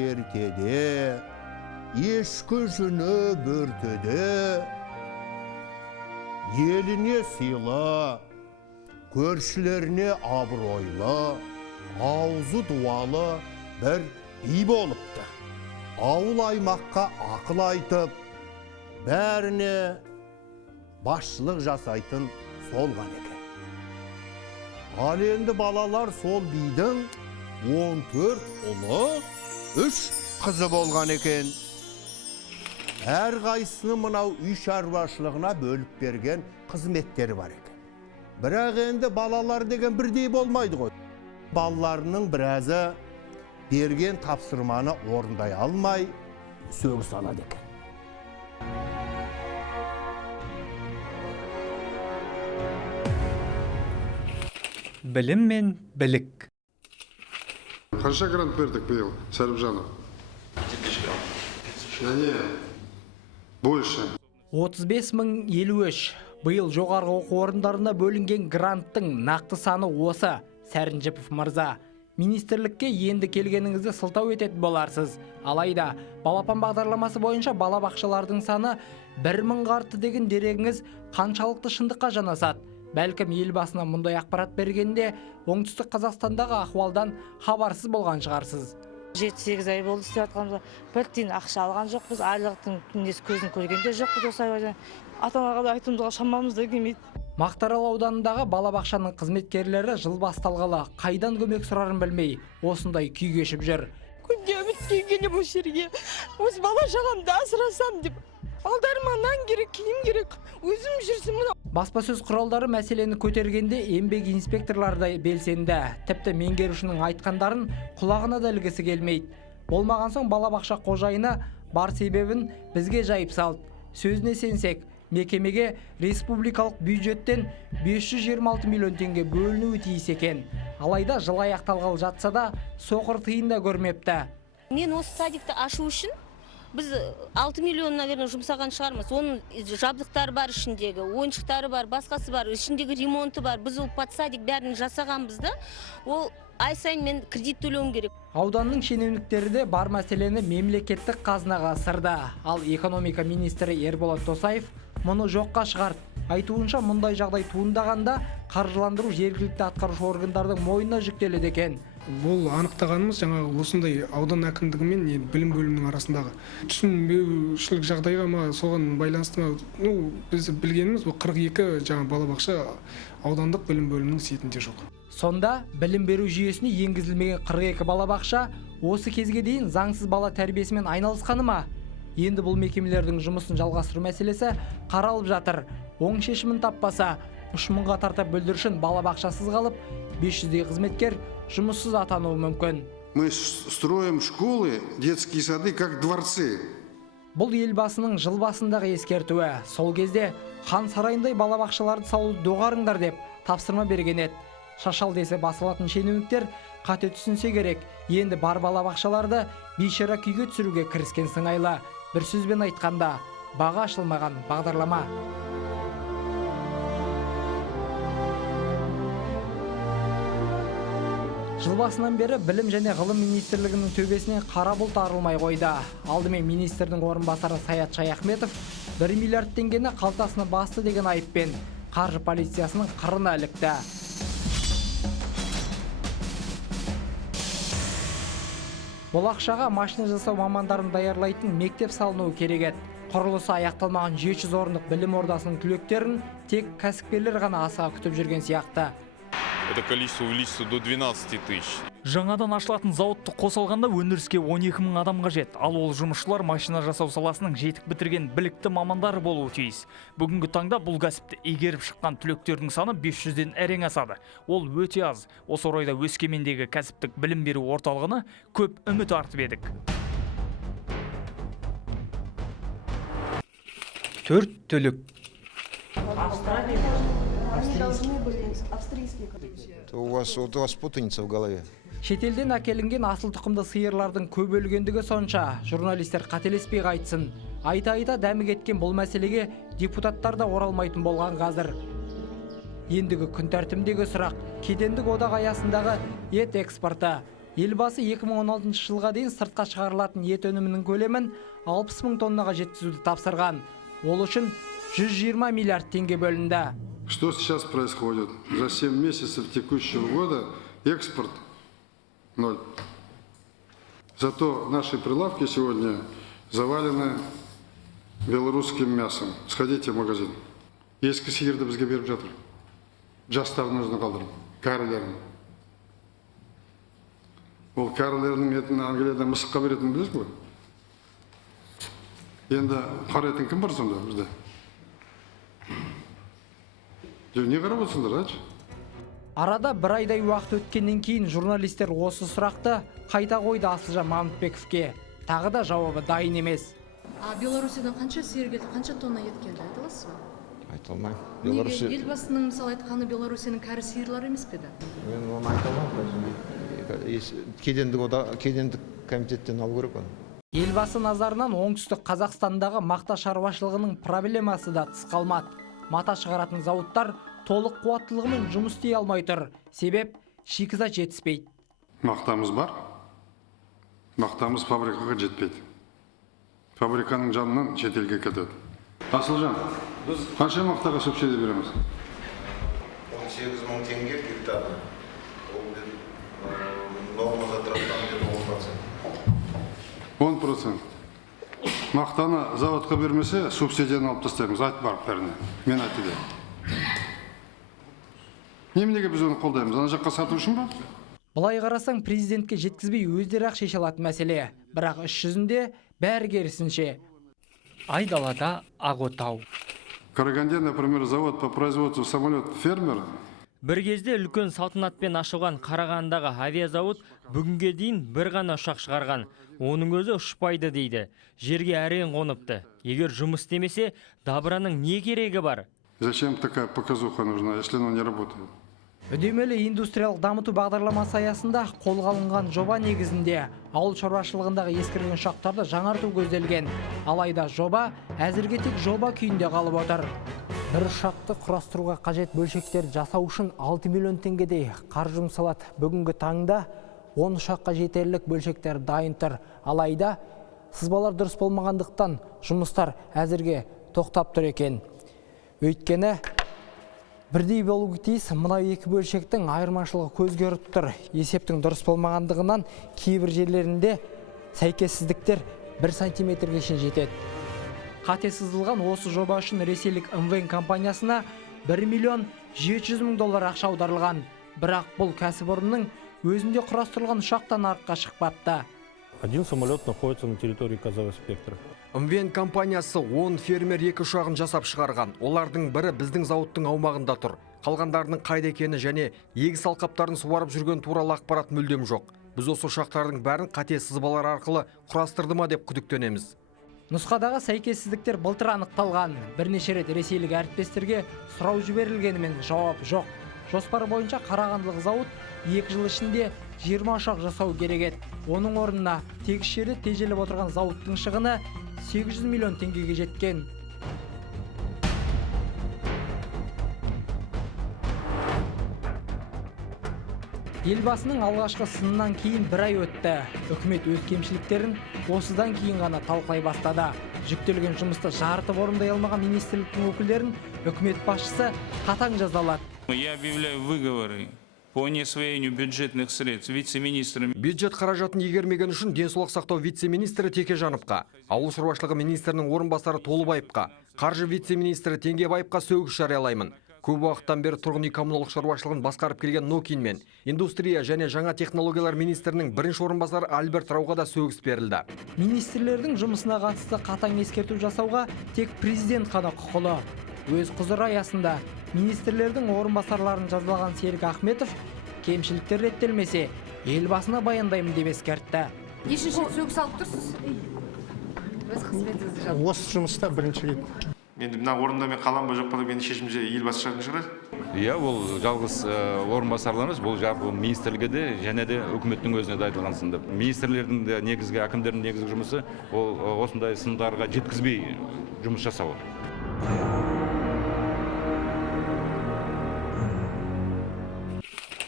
ертеде, ешкі жүні бүртіде, еліне сыйлы, көршілеріне абыройлы, аузы дуалы бір би болыпты. Ауыл аймаққа ақыл айтып, бәріне басшылық жасайтын солған екен. Ал енді балалар сол бидің 14 ұлы, 3 қызы болған екен. Әр қайсыны мынау үй шаруашылығына бөліп берген қызметтері бар екен. Бірақ енді балалар деген бірдей болмайды ғой. Балаларының біразы берген тапсырманы орындай алмай, сөгіс алады екен. Білім мен білік. Қанша грант бердік биыл, Сәріпжанов? 25 грант. Және больше. 35.053. Биыл жоғарғы оқу орындарына бөлінген гранттың нақты саны осы. Сәрінжіпов мырза. Министрлікке енді келгеніңізді сылтау ететін боларсыз. Алайда, балапан бағдарламасы бойынша балабақшалардың саны 1000-ға артты деген дерегіңіз қаншалықты шындыққа жанасады? Бәлкім елбасына мұндай ақпарат бергенде оңтүстік Қазақстандағы ахуалдан хабарсыз болған шығарсыз. 7-8 ай болды істеп атқанымызда, бір тиын ақша алған жоқпыз, айлықтың күндес көзін көргенде жоқпыз осы айда. Ата-анаға да айтуымызға шамамыз да келмейді. Мақтаарал ауданындағы балабақшаның қызметкерлері жыл басталғалы қайдан көмек сұрарын білмей, осындай күй кешіп жүр. Күнде үмітпен келем осы жерге. Осы бала-шағамды асырасам деп. Балдарыма нан керек, киім керек. Өзім жүрсем мына. Баспасөз құралдары мәселені көтергенде еңбек инспекторлары да белсенді. Тіпті меңгерушінің айтқандарын құлағына да ілгісі келмейді. Болмаған соң балабақша қожайыны бар себебін бізге жайып салды. Сөзіне сенсек, мекемеге республикалық бюджеттен 526 миллион теңге бөлінуі тиіс екен. Алайда жыл аяқталғалы жатса да, соқыр тиын да көрмепті. Мен осы садикті ашу үшін біз 6 миллион, наверное, жұмсаған шығармыз. Оның жабдықтары бар ішіндегі, ойыншықтары бар, басқасы бар, ішіндегі ремонты бар. Біз ол подсадик бәрін жасағанбыз да, ол ай сайын мен кредит төлеуім керек. Ауданның шенеуніктері де бар мәселені мемлекеттік қазынаға ысырды. Ал экономика министрі Ерболат Досаев мұны жоққа шығарды. Айтуынша, мұндай жағдай туындағанда қаржыландыру жергілікті атқарушы органдардың мойнына жүктеледі екен. Бұл анықтағанымыз жаңағы осындай аудан әкімдігі мен білім бөлімінің арасындағы түсінбеушілік жағдайға ма соған байланысты ма, біз білгеніміз бұл 42 жаңа балабақша аудандық білім бөлімінің сетінде жоқ. Сонда білім беру жүйесіне енгізілмеген 42 балабақша осы кезге дейін заңсыз бала тәрбиесімен айналысқаны ма? Енді бұл мекемелердің жұмысын жалғастыру мәселесі қаралып жатыр. Оң шешімін таппаса, 3000-ға тарта бүлдіршін балабақшасыз қалып, 500-дей қызметкер жұмыссыз атануы мүмкін. Мы строим школы, детские сады, как дворцы. Бұл елбасының жыл басындағы ескертуі. Сол кезде хан сарайындай балабақшаларды салуды доғарыңдар деп тапсырма берген еді. Шашал десе басылатын шенеуніктер қате түсінсе керек. Енді бар балабақшаларды бейшара күйге түсіруге кіріскен сыңайлы. Бір сөзбен айтқанда, баға ашылмаған бағдарлама. Жыл басынан бері білім және ғылым министрлігінің төбесінен қара бұлт арылмай қойды. Алдымен министрдің орынбасары Саят Шаяхметов 1 миллиард теңгені қалтасына басты деген айыппен қаржы полициясының қырына ілікті. Бұл ақшаға машина жасау мамандарын даярлайтын мектеп салынуы керек еді. Құрылысы аяқталмаған 700 орындық білім ордасының түлектерін тек кәсіпкерлер ғана асыға күтіп жүрген сияқты. Это количество увеличится до 12 тысяч. Жаңадан ашылатын зауытты қосалғанда өндіріске 12 000 адам қажет. Ал ол жұмысшылар машина жасау саласының жетік бітірген білікті мамандары болуы тиіс. Бүгінгі таңда бұл кәсіпті игеріп шыққан түлектердің саны 500-ден әрең асады. Ол өте аз. Осы орайда Өскемендегі кәсіптік білім беру орталығына көп үміт артып едік. 4 түлік. У вас путаница в голове. Шетелден әкелінген асыл тұқымды сиырлардың көп өлгендігі сонша, журналистер қателеспей қайтсын. Айта-айта дәмі кеткен бұл мәселеге депутаттар да оралмайтын болған қазір. Ендігі күн тәртібіндегі сұрақ, кедендік одақ аясындағы ет экспорты. Елбасы 2016 жылға дейін сыртқа шығарылатын ет өнімінің көлемін 60 мың тоннаға жеткізуді тапсырған. Ол үшін 120 миллиард теңге бөлінді. Что сейчас происходит? За 7 месяцев текущего года экспорт 0. Зато наши прилавки сегодня завалены белорусским мясом. Сходите в магазин. Ескі сиырды бізге беріп жатыр. Жастардың өзіне қалдырып, кәрілерін. Ол кәрілердің етін Англияда мысыққа беретін білесіз бе? Енді қара етін кім бар сонда бізде? Не қарап отырсыңдар, айтшы? Арада бір айдай уақыт өткеннен кейін журналистер осы сұрақты қайта қойды Асылжан Мамытбековке. Тағы да жауабы дайын емес. Беларусиядан қанша сиыр келді, қанша тонна ет келді, айта аласыз ба? Айта алмаймын. Неге елбасының мысалы айтқаны Беларусияның кәрі сиырлары емес пе еді? Мен оны айта алмаймын. Кедендік комитеттен алу керек оны. Елбасы назарынан оңтүстік Қазақстандағы мақта шаруашылығының проблемасы да тыс қалмады. Мата шығаратын зауыттар толық қуаттылығымен жұмыс істей алмай тұр. Себеп шикізат жетіспейді. Мақтамыз бар. Мақтамыз фабрикаға жетпейді. Фабриканың жанынан шетелге кетеді. Асылжан, біз қанша мақтаға субсидия береміз? 18 мың теңге гектар. Норма затратtan 10%. Мақтаны заводқа бермесе, субсидияны алып тастаймыз. Айт бар бәріне. Мен айтты. Неменеге біз оны қолдаймыз? Ана жаққа сату үшін ба? Бұлай қарасаң, президентке жеткізбей өздері ақ шеше алатын мәселе. Бірақ іс жүзінде бәрі керісінше. Айдалада ақ отау. В Караганде, например, завод по производству самолет фермера. Бір кезде үлкен салтанатпен ашылған Қарағандағы авиазауыт бүгінге дейін бір ғана ұшақ шығарған. Оның өзі ұшпайды дейді. Жерге әрең қоныпты. Егер жұмыс істемесе, дабыраның не керегі бар? Зачем такая показуха нужна, если оно не работает? Үдемелі индустриялық дамыту бағдарламасы аясында қолға алынған жоба негізінде ауыл шаруашылығындағы ескірген ұшақтарды жаңарту көзделген. Алайда жоба әзірге тек жоба күйінде қалып отыр. Бір ұшақты құрастыруға қажет бөлшектер жасау үшін 6 миллион теңгедей қаржы жұмсалады. Бүгінгі таңда 10 ұшаққа жетерлік бөлшектер дайын тұр. Алайда сызбалар дұрыс болмағандықтан жұмыстар әзірге тоқтап тұр екен. Өйткені бірдей болуы тиіс, мына екі бөлшектің айырмашылығы көзге ұрып тұр. Есептің дұрыс болмағандығынан кейбір жерлерінде сәйкессіздіктер 1 сантиметрге шейін жетеді. Қате сызылған осы жоба үшін ресейлік МВН компаниясына 1 миллион 700 мың доллар ақша аударылған. Бірақ бұл кәсіпорынның өзінде құрастырылған ұшақтан артқа шықпапты. Один самолет находится на территории Казахстана спектра. МВН компаниясы 10 фермер 2 ұшағын жасап шығарған. Олардың бірі біздің зауыттың аумағында тұр. Қалғандарының қайда екені және егіс алқаптарын суарып жүрген туралы ақпарат мүлдем жоқ. Біз осы ұшақтардың бәрін қате сызбалар арқылы құрастырды ма деп күдіктенеміз. Нұсқадағы сәйкессіздіктер былтыр анықталған. Бірнеше рет ресейлік әріптестерге сұрау жіберілгенімен жауап жоқ. Жоспар бойынша Қарағандылық зауыт 2 жыл ішінде 20 ұшақ жасау керек еді. Оның орнына тегіс жерде тежеліп отырған зауыттың шығыны 800 миллион теңгеге жеткен. Елбасының алғашқы сынынан кейін бір ай өтті. Үкімет өз кемшіліктерін осыдан кейін ғана талқылай бастады. Жүктелген жұмысты жарытып орындай алмаған министрліктің өкілдерін үкімет басшысы қатаң жазалады. Я объявляю выговоры по неосвоению бюджетных средств вице-министрами. Бюджет қаражатын игермеген үшін денсаулық сақтау вице-министрі Текежановқа, ауыл шаруашылығы министрінің орынбасары Толыбаевқа, қаржы вице-министрі Теңгебаевқа сөгіс жариялаймын. Көп уақыттан бері тұрғын үй коммуналдық шаруашылығын басқарып келген Нокин мен индустрия және жаңа технологиялар министрінің бірінші орынбасары Альберт Рауға да сөгіс берілді. Министрлердің жұмысына қатысты қатаң ескерту жасауға тек президент қана құқылы. Өз құзыры аясында министрлердің орынбасарларын жазалаған Серік Ахметов кемшіліктер реттелмесе, елбасына баяндаймын деп ескертті. Нешінші сөгіс алып тұрсыз? Өз қызметіңізді жазып. Осы жұмыста бірінші рет. Енді мына орында мен қалам ба жоқ па мен шешімде елбасы шығатын шығар. Иә, ол жалғыз орынбасарларымыз, бұл жалпы министрлікке де және де үкіметтің өзіне де айтылған сынды. Министрлердің де негізгі, әкімдердің негізгі жұмысы ол осындай сындарға жеткізбей жұмыс жасау.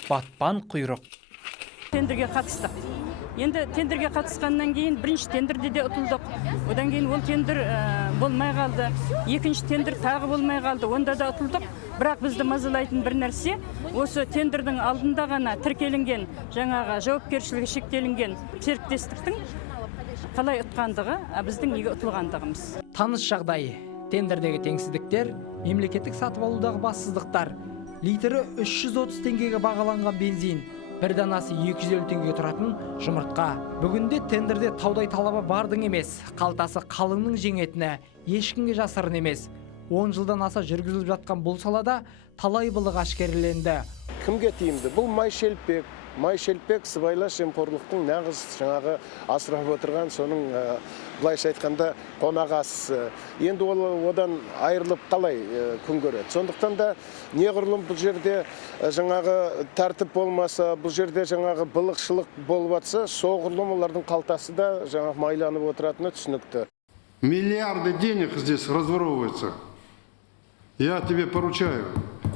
Батпан құйрық. Тендерге қатыстық. Енді тендерге қатысқаннан кейін бірінші тендерде де ұтылдық. Одан кейін ол тендер болмай қалды. Екінші тендер тағы болмай қалды. Онда да ұтылдық. Бірақ бізді мазалайтын бір нәрсе, осы тендердің алдында ғана тіркелінген, жаңағы жауапкершілігі шектелінген серіктестіктің қалай ұтқандығы, біздің неге ұтылғандығымыз. Таныс жағдай, тендердегі теңсіздіктер, мемлекеттік сатып алудағы бассыздықтар, литрі 330 теңгеге бағаланған бензин, бір данасы 250 теңгеге тұратын жұмыртқа. Бүгінде тендерде таудай талабы бардың емес, қалтасы қалыңның жеңетіні ешкімге жасырын емес. 10 жылдан аса жүргізіліп жатқан бұл салада талай былық ашкерленді. Кімге тиімді? Бұл май-шелпек сыбайлас жемқорлықтың нағыз жаңағы асырап отырған, соның былайша айтқанда қонағасы. Енді ол одан айырылып қалай күн көреді. Сондықтан да неғұрлым бұл жерде жаңағы тәртіп болмаса, бұл жерде жаңағы былықшылық болып жатса, соғұрлым олардың қалтасы да жаңағы майланып отыратыны түсінікті. Миллиарды денег здесь разворовывается. Я тебе поручаю,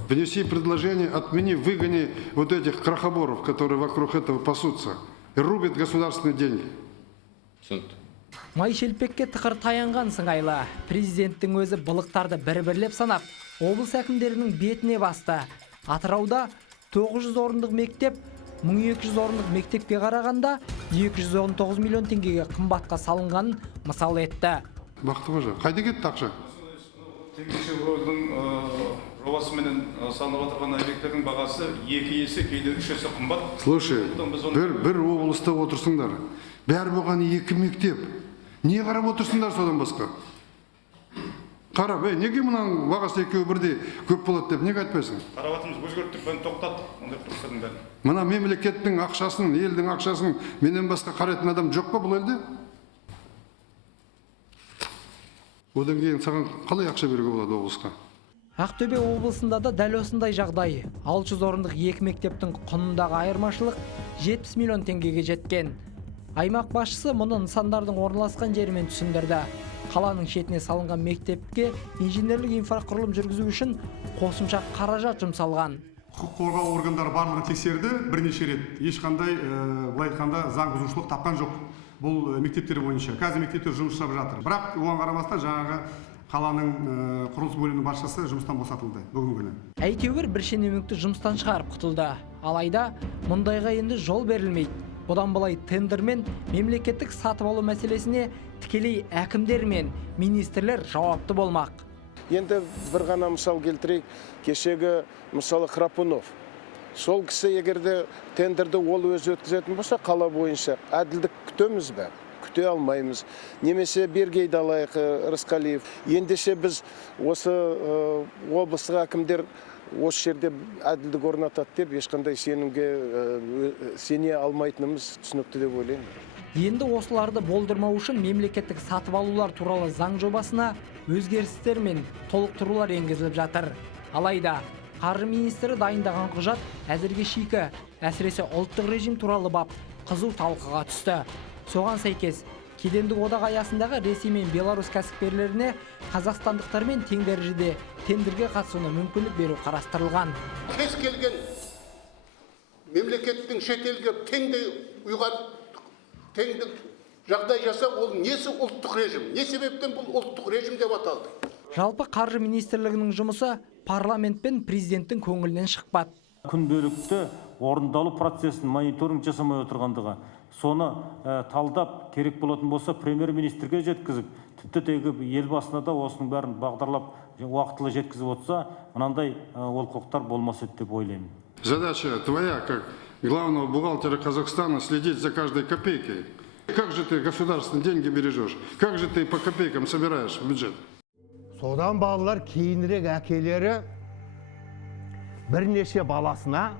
внеси предложение, отмени, выгони вот этих крохоборов, которые вокруг этого пасутся, и рубят государственные деньги. Май-шелпекке тықыр таянған сыңайлы. Президенттің өзі былықтарды бір-бірлеп санап, облыс әкімдерінің бетіне басты. Атырауда 900 орындық мектеп, 1200 орындық мектепке қарағанда 219 миллион теңгеге қымбатқа салынғанын мысал етті. Бақтықожа, қайда кетті ақша? Темекші жобасымен салынып отырған объекттердің бағасы 2 есе, кейде 3 есе қымбат. Слушай, бір облыста отырсыңдар. Бәрі болған 2 мектеп. Не қарап отырсыңдар содан басқа? Қарап, неге мұның бағасы екеуі бірдей көп болады деп неге айтпайсың? Қараватымыз өзгерттік, бәрін тоқтаттық, ондай тұрыстардың бәрін. Мына мемлекеттің ақшасын, елдің ақшасын менен басқа қарайтын адам жоқ па бұл елде? Одан кейін саған қалай ақша беруге болады облысқа? Ақтөбе облысында да дәл осындай жағдай. 600 орындық 2 мектептің құнындағы айырмашылық 70 миллион теңгеге жеткен. Аймақ басшысы мұны нысандардың орналасқан жерімен түсіндірді. Қаланың шетіне салынған мектепке инженерлік инфрақұрылым жүргізу үшін қосымша қаражат жұмсалған. Құқық қорғау органдары барлығын тексерді, бірнеше рет. Ешқандай былай айтқанда заң бұзушылық тапқан жоқ. Бұл мектептер бойынша. Қазір мектептер жұмыс жасап жатыр. Бірақ оған қарамастан жаңағы қаланың құрылыс бөлімінің басшысы жұмыстан босатылды бүгінгі күні. Әйтеуір бір шенеунікті жұмыстан шығарып құтылды. Алайда мұндайға енді жол берілмейді. Бұдан былай тендер мен мемлекеттік сатып алу мәселесіне тікелей әкімдер мен министрлер жауапты болмақ. Енді бір ғана мысал келтірейік, кешегі мысалы Храпунов. Сол кісі егерде тендерді ол өзі өткізетін болса, қала бойынша әділдік күтеміз бе? Күте алмаймыз. Немесе Бергейді алайық, Рысқалиев. Ендеше біз осы облыстық әкімдер осы жерде әділдік орнатады деп ешқандай сене алмайтынымыз түсінікті деп ойлаймын. Енді осыларды болдырмау үшін мемлекеттік сатып алулар туралы заң жобасына өзгерістер мен толықтырулар енгізіліп жатыр. Алайда Қаржы министрі дайындаған құжат әзірге шикі, әсіресе ұлттық режим туралы бап қызу талқыға түсті. Соған сәйкес, кедендік одақ аясындағы Ресей мен Беларусь кәсіпкерлеріне қазақстандықтармен тең дәрежеде тендерге қатысуына мүмкіндік беру қарастырылған. Кез келген мемлекеттің шетелге теңдік жағдай жасау, ол несі ұлттық режим? Не себептен бұл ұлттық режим деп аталды? Жалпы қаржы министрлігінің жұмысы парламент пен президенттің көңілінен шықпады. Күнделікті орындалу процесін мониторинг жасамай отырғандығы, соны талдап керек болатын болса премьер-министрге жеткізіп, тіпті тегі елбасына да осының бәрін бағдарлап уақытылы жеткізіп отырса, мынандай олқылықтар болмас еді деп ойлаймын. Задача твоя, как главного бухгалтера Казахстана, следить за каждой копейкой. Как же ты государственные деньги бережешь? Как же ты по копейкам собираешь в бюджет? Содан балалар кейінірек әкелері бірнеше баласына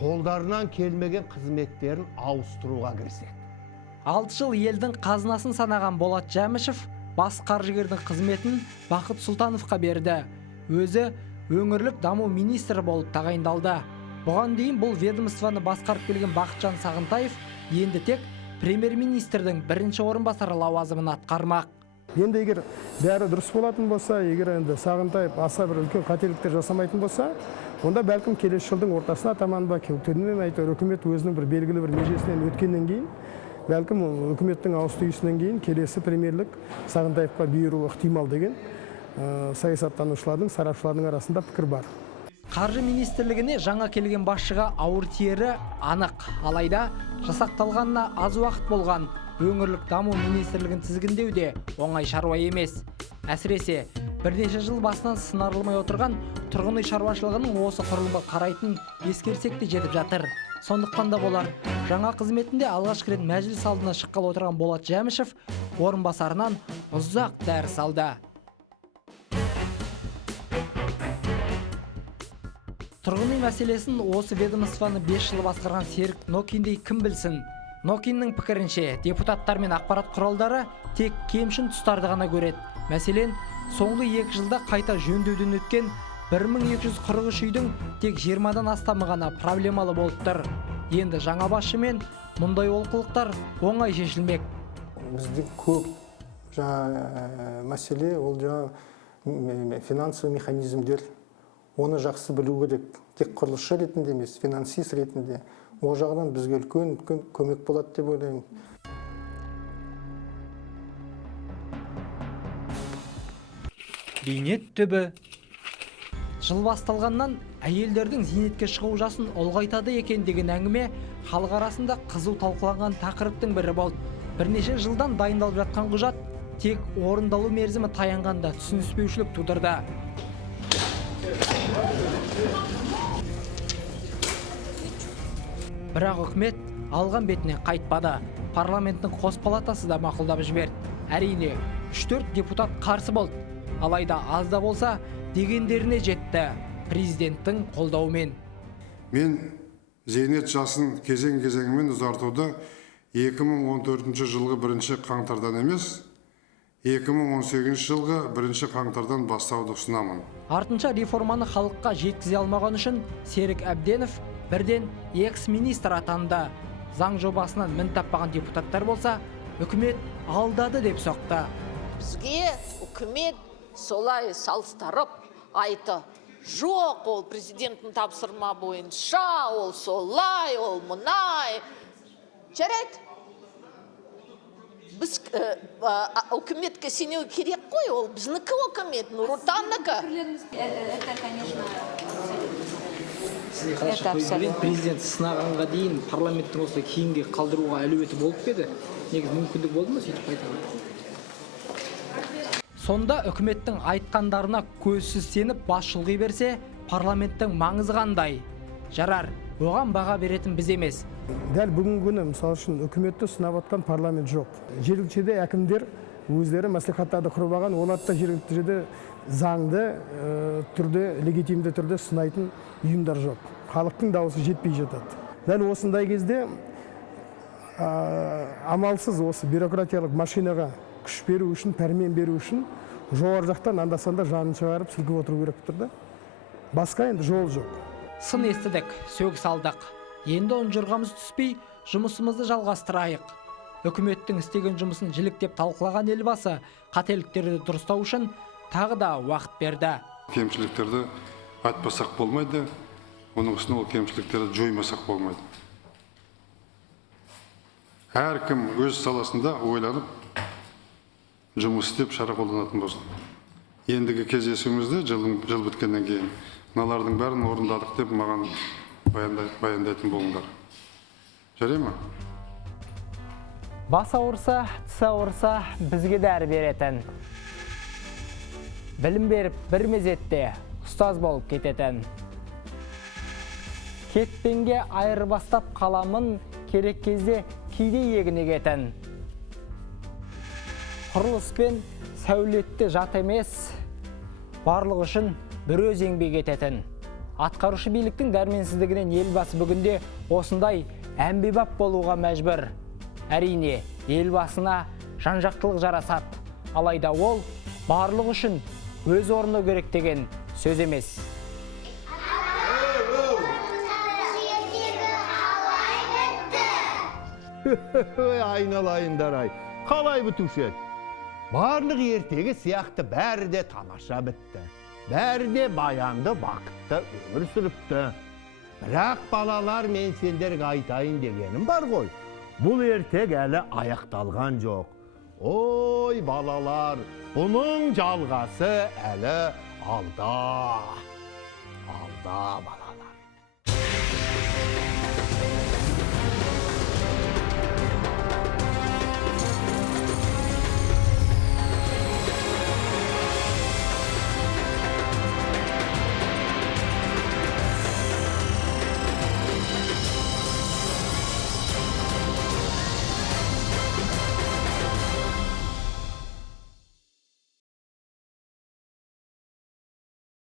қолдарынан келмеген қызметтерін ауыстыруға кіріседі. 6 жыл елдің қазынасын санаған Болат Жәмішев бас қаржыгердің қызметін Бақыт Сұлтановқа берді. Өзі өңірлік даму министрі болып тағайындалды. Бұған дейін бұл ведомствоны басқарып келген Бақытжан Сағынтаев енді тек премьер-министрдің бірінші орынбасары лауазымын атқармақ. Енді егер бәрі дұрыс болатын болса, егер енді Сағынтаев аса бір үлкен қателіктер жасамайтын болса, онда бәлкім келесі жылдың ортасына таман ба, түнімен әйтеуір үкімет өзінің бір белгілі бір межесінен өткеннен кейін, бәлкім үкіметтің ауыс-түйісінен кейін келесі премьерлік Сағынтаевқа бұйыруы ықтимал деген саясаттанушылардың, сарапшылардың арасында пікір бар. Қаржы министрлігіне жаңа келген басшыға ауыр тиері анық. Алайда жасақталғанына аз уақыт болған өңірлік даму министрлігін тізгіндеу де оңай шаруа емес. Әсіресе бірнеше жыл басынан сынарылмай отырған тұрғын үй шаруашылығының осы құрылымға қарайтын ескерсек те жетіп жатыр. Сондықтан да болар жаңа қызметінде алғашқы рет мәжіліс алдына шыққалы отырған Болат Жәмішев орынбасарынан ұзақ дәріс алды. Тұрғын үй мәселесін осы ведомствоны 5 жыл басқарған Серік Нокиндей кім білсін? Нокиннің пікірінше, депутаттар мен ақпарат құралдары тек кемшін тұстарды ғана көреді. Мәселен, соңғы 2 жылда қайта жөндеуден өткен 1243 үйдің тек 20-дан астамы ғана проблемалы болып тұр. Енді жаңа басшымен мұндай олқылықтар оңай шешілмек. Бізде көп мәселе ол финансовый механизмдер. Оны жақсы білу керек. Тек құрылысшы ретінде емес, финансист ретінде. Ол жағынан бізге үлкен көмек болады деп ойлаймын. Бейнет түбі. Жыл басталғаннан әйелдердің зейнетке шығу жасын ұлғайтады екен деген әңгіме халық арасында қызу талқыланған тақырыптың бірі болды. Бірнеше жылдан дайындалып жатқан құжат тек орындалу мерзімі таянғанда түсініспеушілік тудырды. Бірақ үкімет алған бетіне қайтпады. Парламенттің қос палатасы да мақұлдап жіберді. Әрине, 3-4 депутат қарсы болды. Алайда аз да болса дегендеріне жетті президенттің қолдауымен. Мен зейнет жасын кезең-кезеңімен ұзартуды 2014 жылғы 1 қаңтардан емес, 2018 жылғы 1 қаңтардан бастауды ұсынамын. Артынша реформаны халыққа жеткізе алмаған үшін Серік Әбденов бірден экс-министр атанды. Заң жобасынан мін таппаған депутаттар болса, үкімет алдады деп соқты. Бізге үкімет солай салыстырып айты, жоқ, ол президенттің тапсырма бойынша, ол солай, ол мұнай. Жарайды. Біз үкіметке сенеу керек қой, ол біздікі үкімет, Нұр-Отаннікі. Это, конечно, Президент сынағанға дейін парламенттің осы кейінге қалдыруға әлеуеті болып еді, негіз мүмкіндік болды ма сөйтіп қайтадан? Сонда үкіметтің айтқандарына көзсіз сеніп бас шұлғи берсе, парламенттің маңызы қандай? Жарар, оған баға беретін біз емес. Дәл бүгінгі күні, мысалы үшін, үкіметті сынап атқан парламент жоқ. Жергілікті әкімдер өздері мәслихаттарды құрып алған, оларды да жергілікті заңды түрде, легитимді түрде сынайтын ұйымдар жоқ. Халықтың дауысы жетпей жатады. Дәл осындай кезде амалсыз осы бюрократиялық машинаға күш беру үшін, пәрмен беру үшін жоғары жақтан анда-санда жанын шығарып сілкіп отыру керек тұрды. Басқа енді жол жоқ. Сын естідік, сөгіс алдық. Енді ұнжырғамыз түспей, жұмысымызды жалғастырайық. Үкіметтің істеген жұмысын жіліктеп талқылаған елбасы қателіктерді дұрыстау үшін тағы да уақыт берді. Кемшіліктерді айтпасақ болмайды, оның үстіне ол кемшіліктерді жоймасақ болмайды. Әркім өз саласында ойланып, жұмыс істеп шара қолданатын болсын. Ендігі кездесуімізде жыл біткеннен кейін мыналардың бәрін орындадық деп маған баяндайтын болыңдар. Жарай ма? Бас ауырса, тіс ауырса, бізге дәрі беретін. Білім беріп бір мезетте ұстаз болып кететін. Кетпенге айырбастап қаламын, керек кезде кейде егіне кетін. Құрылыспен сәулетті жат емес, барлық үшін бір өз еңбек ететін. Атқарушы биліктің дәрменсіздігінен елбасы бүгінде осындай әмбебап болуға мәжбүр. Әрине, елбасына жан-жақтылық жарасады. Алайда ол барлық үшін өз орны керек деген сөз емес. Айналайындар ай, қалай бітуші еді? Барлық ертегі сияқты бәрі де тамаша бітті. Бәрі де баянды бақытты өмір сүріпті. Бірақ балалар, мен сендерге айтайын дегенім бар ғой. Бұл ертек әлі аяқталған жоқ. Ой, балалар, бұның жалғасы әлі алда. Алда, балалар.